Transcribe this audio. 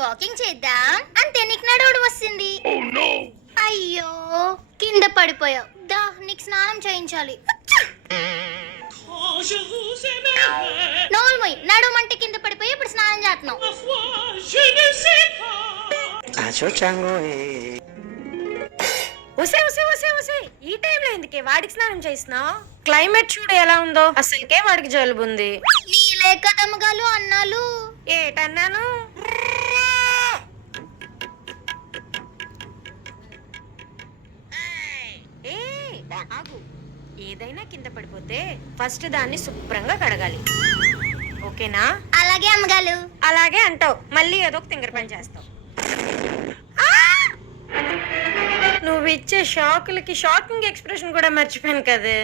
Walking చేద్దాం అంతే నీకు నడవడం వస్తుంది. అయ్యో కింద పడిపోయావు, దా నీకు స్నానం చేయించాలి. నోల్మోయ్, నడవమంటే కింద పడిపోయి ఇప్పుడు స్నానం చేస్తున్నావు. ఈ టైంలో ఎందుకే వాడికి స్నానం చేసినావు? క్లైమేట్ చూడు ఎలా ఉందో, అసలుకే వాడికి జలుబు ఉంది. నీలే కదమ్మగాలు అన్నాలు. ఏటన్నాను? ఆగు. ఏదైనా కింద పడిపోతే ఫస్ట్ దాన్ని శుభ్రంగా కడగాలి, ఓకేనా? అలాగే అమ్మగాలు. అలాగే అంటావు, మళ్ళీ ఏదో ఒక తింగర పని చేస్తావు. నువ్వు ఇచ్చే షాకులకి షాకింగ్ ఎక్స్ప్రెషన్ కూడా మర్చిపోయాను కదే.